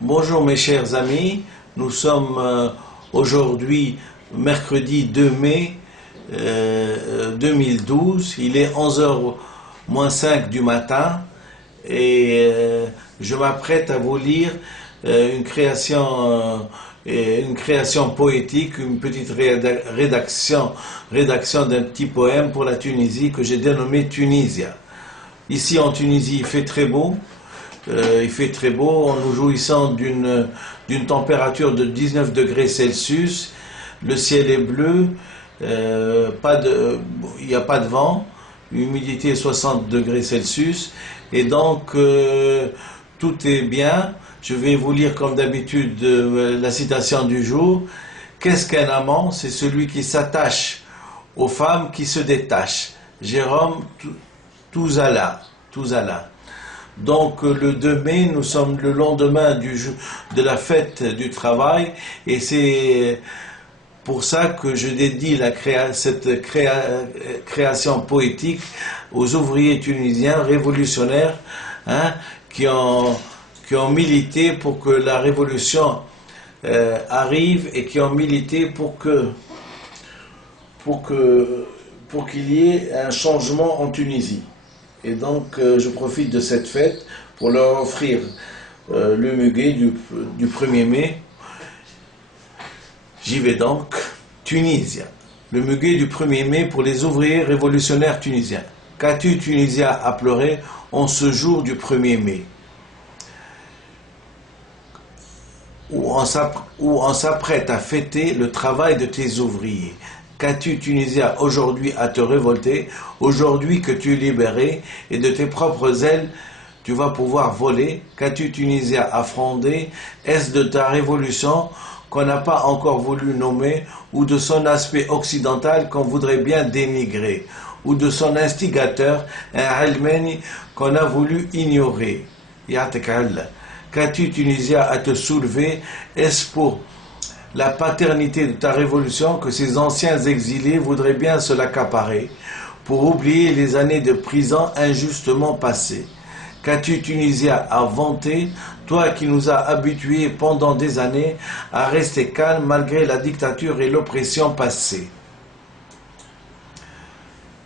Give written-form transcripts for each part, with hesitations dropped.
Bonjour mes chers amis, nous sommes aujourd'hui mercredi 2 mai 2012, il est 11h moins 5 du matin et je m'apprête à vous lire une création poétique, une petite rédaction d'un petit poème pour la Tunisie que j'ai dénommé Tunisia. Ici en Tunisie il fait très beau. Nous jouissons d'une température de 19 degrés Celsius, le ciel est bleu, il n'y a pas de vent, l'humidité est 60 degrés Celsius, et donc tout est bien. Je vais vous lire comme d'habitude la citation du jour. Qu'est-ce qu'un amant? C'est celui qui s'attache aux femmes qui se détachent. Jérôme Touzala. Donc le 2 mai, nous sommes le lendemain de la fête du travail et c'est pour ça que je dédie cette création poétique aux ouvriers tunisiens révolutionnaires qui ont milité pour que la révolution arrive et qui ont milité pour qu'il y ait un changement en Tunisie. Et donc je profite de cette fête pour leur offrir le muguet du 1er mai. J'y vais donc. Tunisia. Le muguet du 1er mai pour les ouvriers révolutionnaires tunisiens. Qu'as-tu, Tunisia, à pleurer en ce jour du 1er mai où on s'apprête à fêter le travail de tes ouvriers? Qu'as-tu, Tunisia, aujourd'hui à te révolter, aujourd'hui que tu es libéré et de tes propres ailes tu vas pouvoir voler? Qu'as-tu, Tunisia, à fronder? Est-ce de ta révolution qu'on n'a pas encore voulu nommer, ou de son aspect occidental qu'on voudrait bien dénigrer, ou de son instigateur, un Almeni qu'on a voulu ignorer? Qu'as-tu, Tunisia, à te soulever? Est-ce pour la paternité de ta révolution que ces anciens exilés voudraient bien se l'accaparer, pour oublier les années de prison injustement passées? Qu'as-tu, Tunisia, à vanter, toi qui nous as habitués pendant des années à rester calme malgré la dictature et l'oppression passée?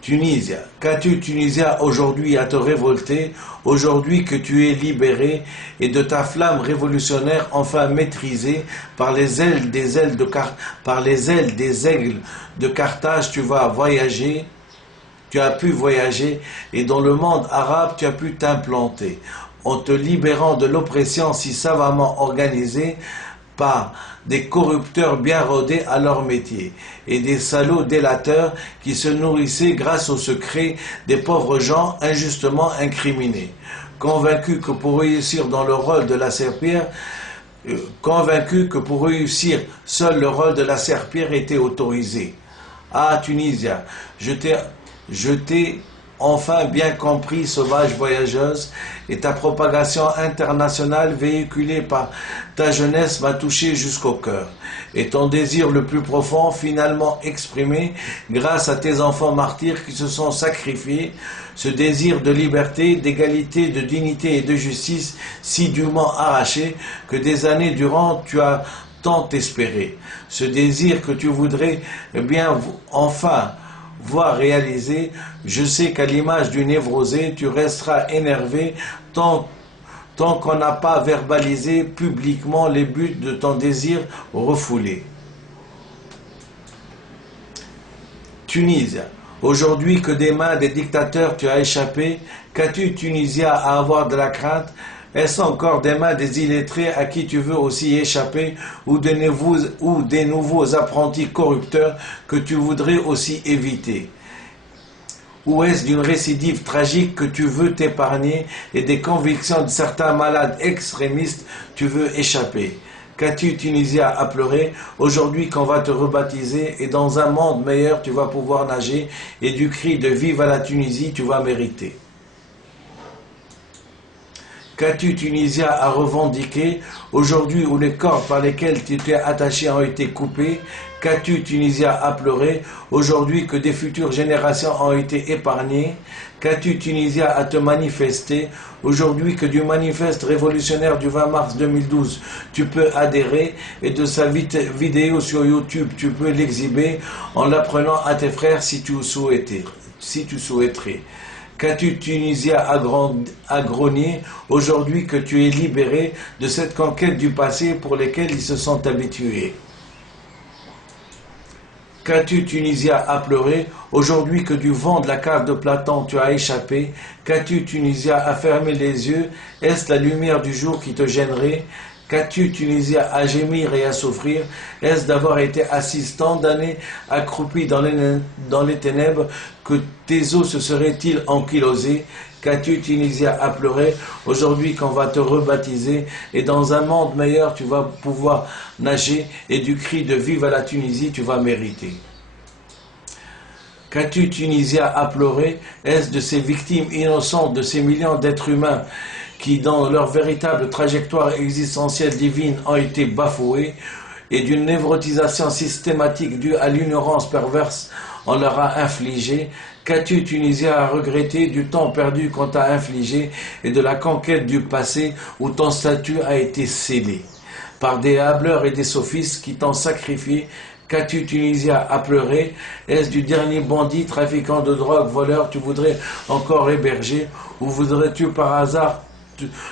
Tunisia, qu'as-tu, Tunisia, aujourd'hui à te révolter, aujourd'hui que tu es libéré et de ta flamme révolutionnaire enfin maîtrisée par les ailes des aigles de Carthage, tu vas voyager, tu as pu voyager et dans le monde arabe tu as pu t'implanter en te libérant de l'oppression si savamment organisée par des corrupteurs bien rodés à leur métier et des salauds délateurs qui se nourrissaient grâce aux secrets des pauvres gens injustement incriminés, convaincus que pour réussir dans le rôle de la serpillère, seul le rôle de la serpillère était autorisé. Ah Tunisia, je t'ai enfin bien compris, sauvage voyageuse, et ta propagation internationale véhiculée par ta jeunesse m'a touché jusqu'au cœur. Et ton désir le plus profond, finalement exprimé grâce à tes enfants martyrs qui se sont sacrifiés, ce désir de liberté, d'égalité, de dignité et de justice si dûment arraché que des années durant tu as tant espéré. Ce désir que tu voudrais bien enfin voir réaliser, je sais qu'à l'image du névrosé, tu resteras énervé tant qu'on n'a pas verbalisé publiquement les buts de ton désir refoulé. Tunisia, aujourd'hui que des mains des dictateurs tu as échappé, qu'as-tu, Tunisia, à avoir de la crainte? Est-ce encore des mains des illettrés à qui tu veux aussi échapper, ou des nouveaux apprentis corrupteurs que tu voudrais aussi éviter? Ou est-ce d'une récidive tragique que tu veux t'épargner et des convictions de certains malades extrémistes tu veux échapper? Qu'as-tu, Tunisia, à pleurer aujourd'hui qu'on va te rebaptiser et dans un monde meilleur tu vas pouvoir nager et du cri de vive à la Tunisie tu vas mériter? Qu'as-tu, Tunisia, à revendiquer aujourd'hui où les cordes par lesquels tu t'es attaché ont été coupés? Qu'as-tu, Tunisia, à pleurer aujourd'hui que des futures générations ont été épargnées? Qu'as-tu, Tunisia, à te manifester aujourd'hui que du manifeste révolutionnaire du 20 mars 2012 tu peux adhérer et de sa vidéo sur YouTube tu peux l'exhiber en l'apprenant à tes frères si tu souhaiterais. Qu'as-tu, Tunisia, à grogner aujourd'hui que tu es libéré de cette conquête du passé pour lesquelles ils se sont habitués? Qu'as-tu, Tunisia, à pleurer aujourd'hui que du vent de la cave de Platon tu as échappé? Qu'as-tu, Tunisia, à fermer les yeux? Est-ce la lumière du jour qui te gênerait? Qu'as-tu, Tunisia, à gémir et à souffrir? Est-ce d'avoir été assistant d'années accroupi dans les ténèbres que tes os se seraient-ils ankylosés? Qu'as-tu, Tunisia, à pleurer aujourd'hui qu'on va te rebaptiser et dans un monde meilleur tu vas pouvoir nager et du cri de vive à la Tunisie tu vas mériter? Qu'as-tu, Tunisia, à pleurer? Est-ce de ces victimes innocentes, de ces millions d'êtres humains qui, dans leur véritable trajectoire existentielle divine, ont été bafoués et d'une névrotisation systématique due à l'ignorance perverse on leur a infligé? Qu'as-tu, Tunisia, à regretter du temps perdu qu'on t'a infligé et de la conquête du passé où ton statut a été scellé par des hableurs et des sophistes qui t'ont sacrifié? Qu'as-tu, Tunisia, à pleurer? Est-ce du dernier bandit, trafiquant de drogue, voleur, tu voudrais encore héberger? Ou voudrais-tu par hasard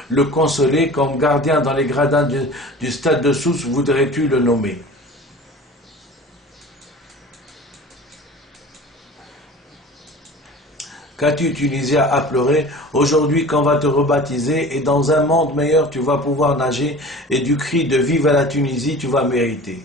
le consoler comme gardien dans les gradins du stade de Sousse, voudrais-tu le nommer? Qu'as-tu, Tunisia, à pleurer aujourd'hui qu'on va te rebaptiser et dans un monde meilleur tu vas pouvoir nager et du cri de vive à la Tunisie tu vas mériter?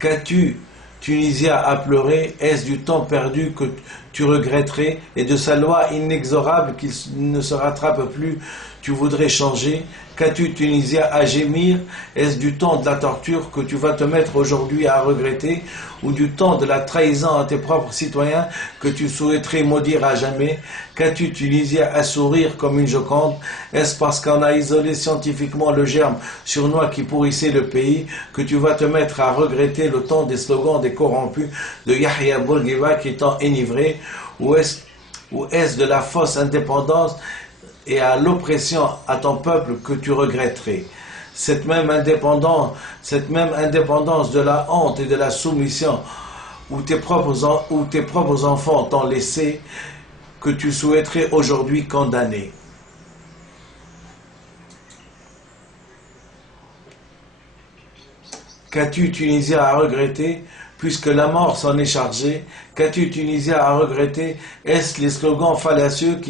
Qu'as-tu, Tunisia, à pleurer? Est-ce du temps perdu que tu regretterais et de sa loi inexorable qu'il ne se rattrape plus tu voudrais changer? Qu'as-tu, Tunisia, à gémir? Est-ce du temps de la torture que tu vas te mettre aujourd'hui à regretter ou du temps de la trahison à tes propres citoyens que tu souhaiterais maudire à jamais? Qu'as-tu, Tunisia, à sourire comme une Joconde? Est-ce parce qu'on a isolé scientifiquement le germe surnois qui pourrissait le pays que tu vas te mettre à regretter le temps des slogans des corrompus de Yahya Bourguiba qui t'ont enivré? Ou est-ce de la fausse indépendance et à l'oppression à ton peuple que tu regretterais? Cette même indépendance de la honte et de la soumission où tes propres enfants t'ont laissé, que tu souhaiterais aujourd'hui condamner? Qu'as-tu, Tunisia, à regretter puisque la mort s'en est chargée? Qu'as-tu, Tunisia, à regretter? Est-ce les slogans fallacieux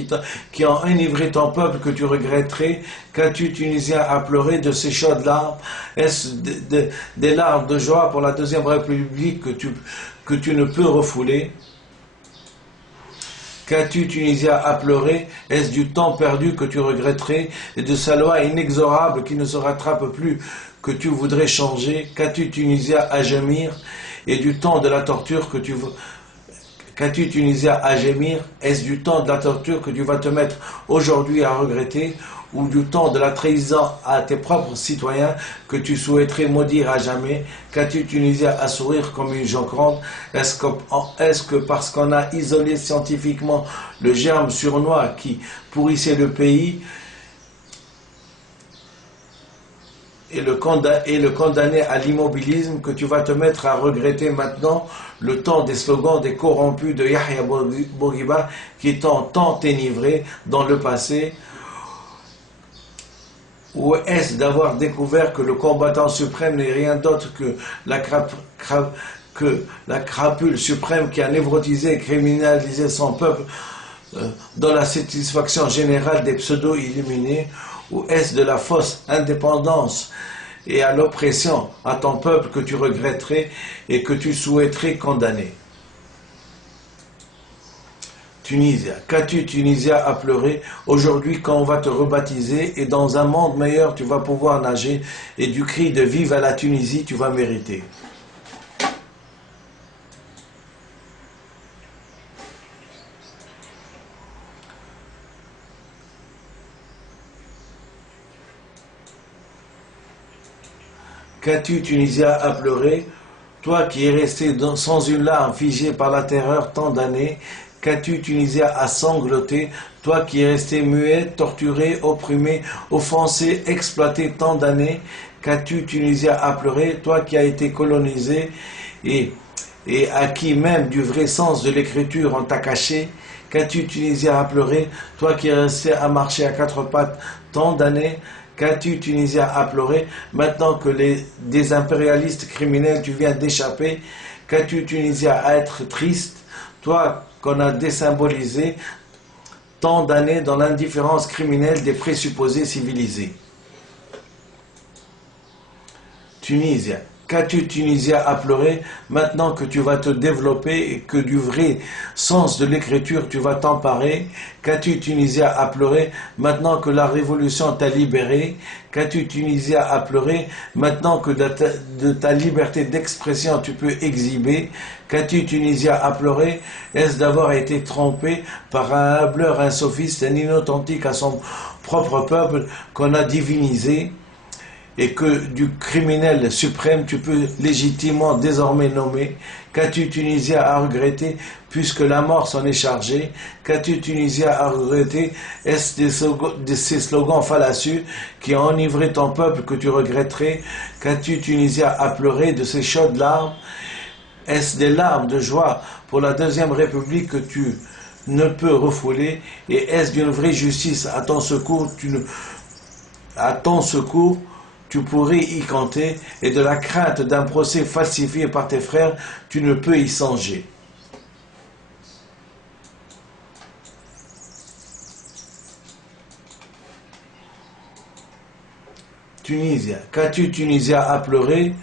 qui ont enivré ton peuple que tu regretterais? Qu'as-tu, Tunisia, à pleurer de ces chaudes larmes? Est-ce des larmes de joie pour la Deuxième République que tu ne peux refouler? Qu'as-tu, Tunisia, à pleurer? Est-ce du temps perdu que tu regretterais et de sa loi inexorable qui ne se rattrape plus que tu voudrais changer? Qu'as-tu, Tunisia, à gémir et du temps de la torture que tu Qu'as-tu, Tunisia, à gémir? Est-ce du temps de la torture que tu vas te mettre aujourd'hui à regretter ou du temps de la trahison à tes propres citoyens que tu souhaiterais maudire à jamais? Qu'as-tu, Tunisia, à sourire comme une Joconde? Est-ce que parce qu'on a isolé scientifiquement le germe surnois qui pourrissait le pays et le condamner à l'immobilisme que tu vas te mettre à regretter maintenant le temps des slogans des corrompus de Yahya Bourguiba qui t'ont tant enivré dans le passé? Ou est-ce d'avoir découvert que le combattant suprême n'est rien d'autre que la crapule suprême qui a névrotisé et criminalisé son peuple dans la satisfaction générale des pseudo-illuminés? Ou est-ce de la fausse indépendance et à l'oppression à ton peuple que tu regretterais et que tu souhaiterais condamner? Tunisia, qu'as-tu, Tunisia, à pleurer aujourd'hui quand on va te rebaptiser et dans un monde meilleur tu vas pouvoir nager et du cri de vive à la Tunisie tu vas mériter? Qu'as-tu, Tunisia, à pleurer? Toi qui es resté sans une larme, figé par la terreur tant d'années, qu'as-tu, Tunisia, à sangloter? Toi qui es resté muet, torturé, opprimé, offensé, exploité tant d'années, qu'as-tu, Tunisia, à pleurer? Toi qui as été colonisé et à qui même du vrai sens de l'écriture on t'a caché, qu'as-tu, Tunisia, à pleurer? Toi qui es resté à marcher à quatre pattes tant d'années, qu'as-tu, Tunisia, à pleurer? Maintenant que des impérialistes criminels tu viens d'échapper, qu'as-tu, Tunisia, à être triste? Toi qu'on a désymbolisé tant d'années dans l'indifférence criminelle des présupposés civilisés. Tunisia. Qu'as-tu, Tunisia, à pleurer maintenant que tu vas te développer et que du vrai sens de l'écriture tu vas t'emparer? Qu'as-tu, Tunisia, à pleurer maintenant que la révolution t'a libéré? Qu'as-tu, Tunisia, à pleurer maintenant que de ta liberté d'expression tu peux exhiber? Qu'as-tu, Tunisia, à pleurer? Est-ce d'avoir été trompé par un hableur, un sophiste, un inauthentique à son propre peuple qu'on a divinisé? Et que du criminel suprême tu peux légitimement désormais nommer? Qu'as-tu, Tunisia, à regretter puisque la mort s'en est chargée? Qu'as-tu, Tunisia, à regretter? Est-ce de ces slogans fallacieux qui ont enivré ton peuple que tu regretterais? Qu'as-tu, Tunisia, à pleurer de ces chaudes larmes? Est-ce des larmes de joie pour la Deuxième République que tu ne peux refouler? Et est-ce d'une vraie justice à ton secours tu pourrais y compter, et de la crainte d'un procès falsifié par tes frères, tu ne peux y songer. Tunisia. Qu'as-tu, Tunisia, à pleurer?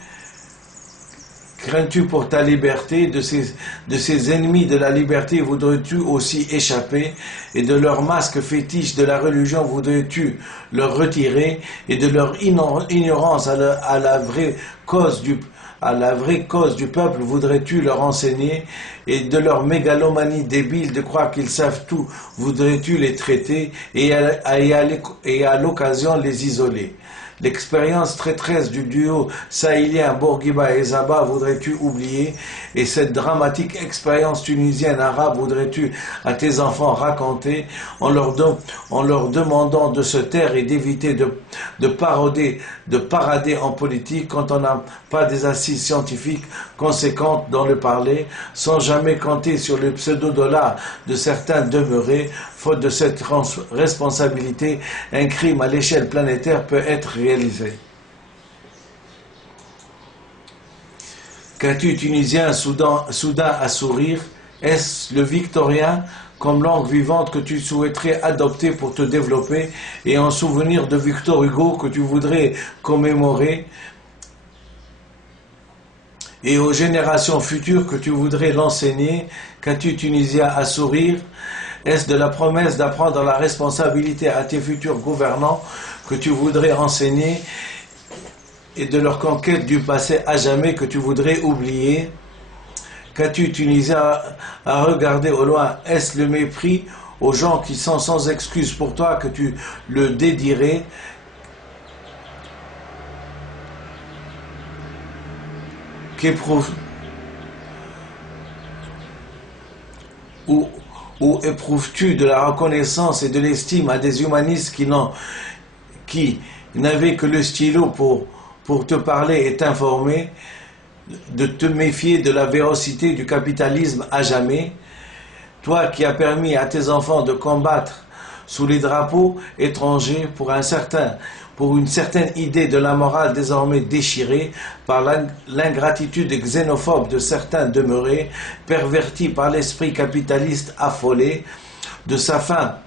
Crains-tu pour ta liberté? De ces ennemis de la liberté voudrais-tu aussi échapper? Et de leur masque fétiche de la religion voudrais-tu leur retirer? Et de leur ignorance à la vraie cause du peuple voudrais-tu leur enseigner? Et de leur mégalomanie débile de croire qu'ils savent tout voudrais-tu les traiter et à l'occasion les isoler? L'expérience traîtresse du duo sahélien Bourguiba et Zaba voudrais-tu oublier? Et cette dramatique expérience tunisienne arabe voudrais-tu à tes enfants raconter en leur demandant de se taire et d'éviter de parader en politique quand on n'a pas des assises scientifiques conséquentes dans le parler, sans jamais compter sur le pseudo-dollar de certains demeurés? Faute de cette responsabilité, un crime à l'échelle planétaire peut être réalisé. Qu'as-tu, Tunisien, soudain à sourire? Est-ce le victorien comme langue vivante que tu souhaiterais adopter pour te développer et en souvenir de Victor Hugo que tu voudrais commémorer et aux générations futures que tu voudrais l'enseigner? Qu'as-tu, Tunisien, à sourire? Est-ce de la promesse d'apprendre la responsabilité à tes futurs gouvernants que tu voudrais enseigner et de leur conquête du passé à jamais que tu voudrais oublier? Qu'as-tu, Tunisien, à regarder au loin? Est-ce le mépris aux gens qui sont sans excuse pour toi que tu le dédierais? Ou éprouves-tu de la reconnaissance et de l'estime à des humanistes qui n'avaient que le stylo pour te parler et t'informer, de te méfier de la véracité du capitalisme à jamais? Toi qui as permis à tes enfants de combattre sous les drapeaux étrangers pour une certaine idée de la morale désormais déchirée par l'ingratitude xénophobe de certains demeurés, pervertis par l'esprit capitaliste affolé, de sa fin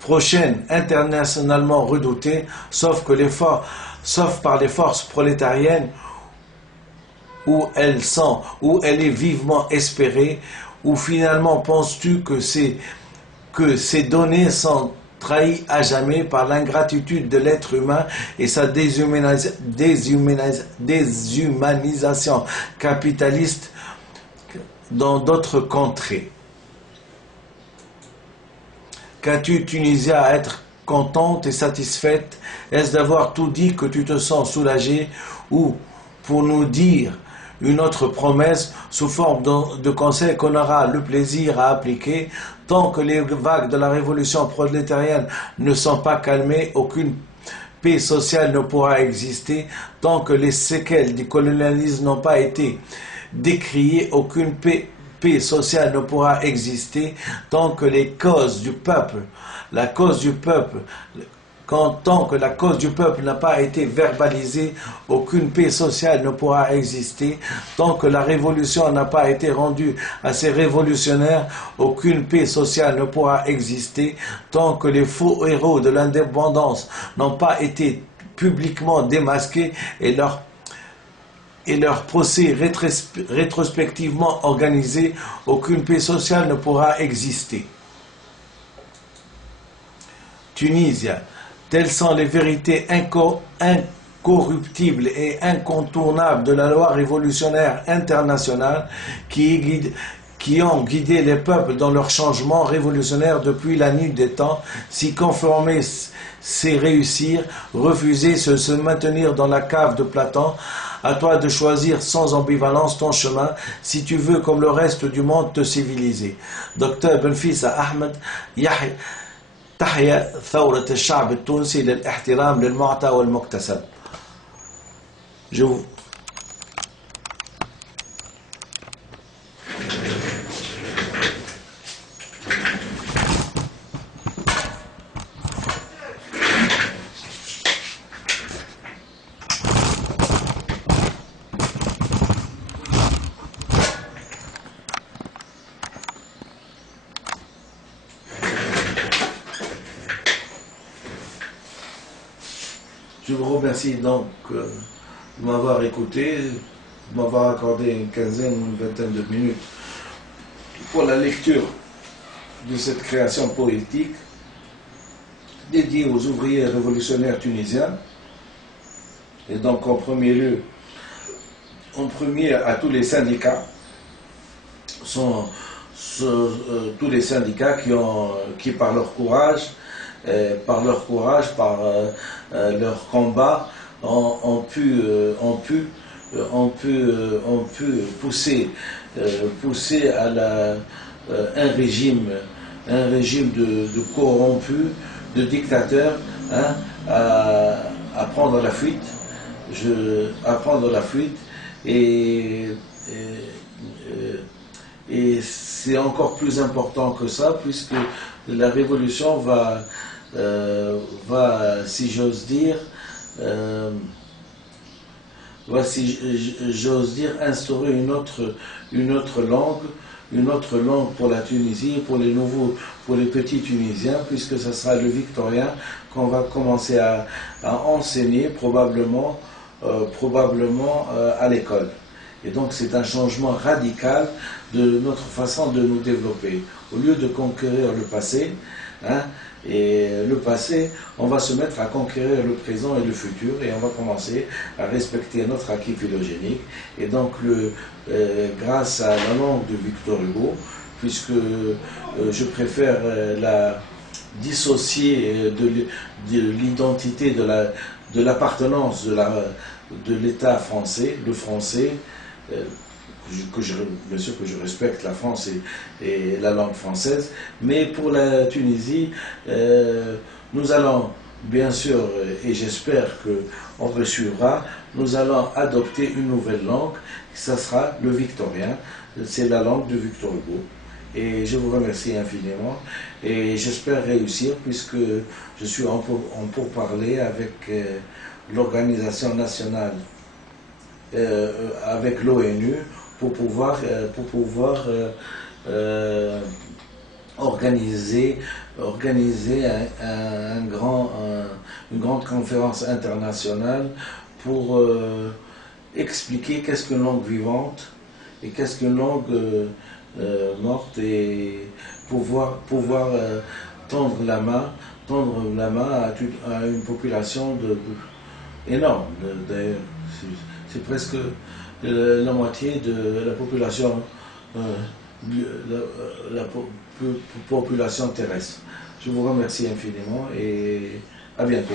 prochaine internationalement redoutée, sauf par les forces prolétariennes où elle est vivement espérée? Ou finalement penses-tu que ces données sont trahies à jamais par l'ingratitude de l'être humain et sa déshumanisation capitaliste dans d'autres contrées? Qu'as-tu, Tunisia, à être contente et satisfaite? Est-ce d'avoir tout dit que tu te sens soulagée? Ou pour nous dire une autre promesse sous forme de conseil qu'on aura le plaisir à appliquer. Tant que les vagues de la révolution prolétarienne ne sont pas calmées, aucune paix sociale ne pourra exister. Tant que les séquelles du colonialisme n'ont pas été décriées, aucune paix sociale ne pourra exister. Tant que les causes du peuple, la cause du peuple, tant que la cause du peuple n'a pas été verbalisée, aucune paix sociale ne pourra exister. Tant que la révolution n'a pas été rendue à ses révolutionnaires, aucune paix sociale ne pourra exister. Tant que les faux héros de l'indépendance n'ont pas été publiquement démasqués et leur procès rétrospectivement organisé, aucune paix sociale ne pourra exister. Tunisia. Telles sont les vérités incorruptibles et incontournables de la loi révolutionnaire internationale qui ont guidé les peuples dans leur changement révolutionnaire depuis la nuit des temps. S'y conformer, c'est réussir. Refuser, c'est se maintenir dans la cave de Platon. À toi de choisir sans ambivalence ton chemin, si tu veux, comme le reste du monde, te civiliser. Dr Benfissa Ahmed Yahya. تحيا ثورة الشعب التونسي للاحترام للمعطى والمكتسب. Je vous remercie donc de m'avoir écouté, de m'avoir accordé une quinzaine ou une vingtaine de minutes pour la lecture de cette création poétique dédiée aux ouvriers révolutionnaires tunisiens. Et donc en premier lieu, à tous les syndicats, tous les syndicats qui par leur courage, par leur combat, ont pu pousser à un régime de corrompus, de dictateurs, hein, à prendre la fuite, et c'est encore plus important que ça, puisque la révolution va, si j'ose dire, instaurer une autre langue pour la Tunisie, pour les petits Tunisiens, puisque ce sera le victorien qu'on va commencer à enseigner probablement à l'école. Et donc c'est un changement radical de notre façon de nous développer. Au lieu de conquérir le passé, hein, on va se mettre à conquérir le présent et le futur, et on va commencer à respecter notre acquis phylogénique. Et donc, grâce à la langue de Victor Hugo, puisque je préfère la dissocier de l'identité de l'appartenance de l'État français, le français, bien sûr que je respecte la France et la langue française, mais pour la Tunisie, nous allons, bien sûr, et j'espère qu'on me suivra, nous allons adopter une nouvelle langue, ça sera le victorien, c'est la langue de Victor Hugo. Et je vous remercie infiniment, et j'espère réussir, puisque je suis en pourparlers avec l'organisation nationale, avec l'ONU, pour pouvoir organiser une grande conférence internationale pour expliquer qu'est-ce qu'une langue vivante et qu'est-ce qu'une langue morte, et pouvoir tendre la main à une population énorme. D'ailleurs, c'est presque la moitié de la population, la population terrestre. Je vous remercie infiniment et à bientôt.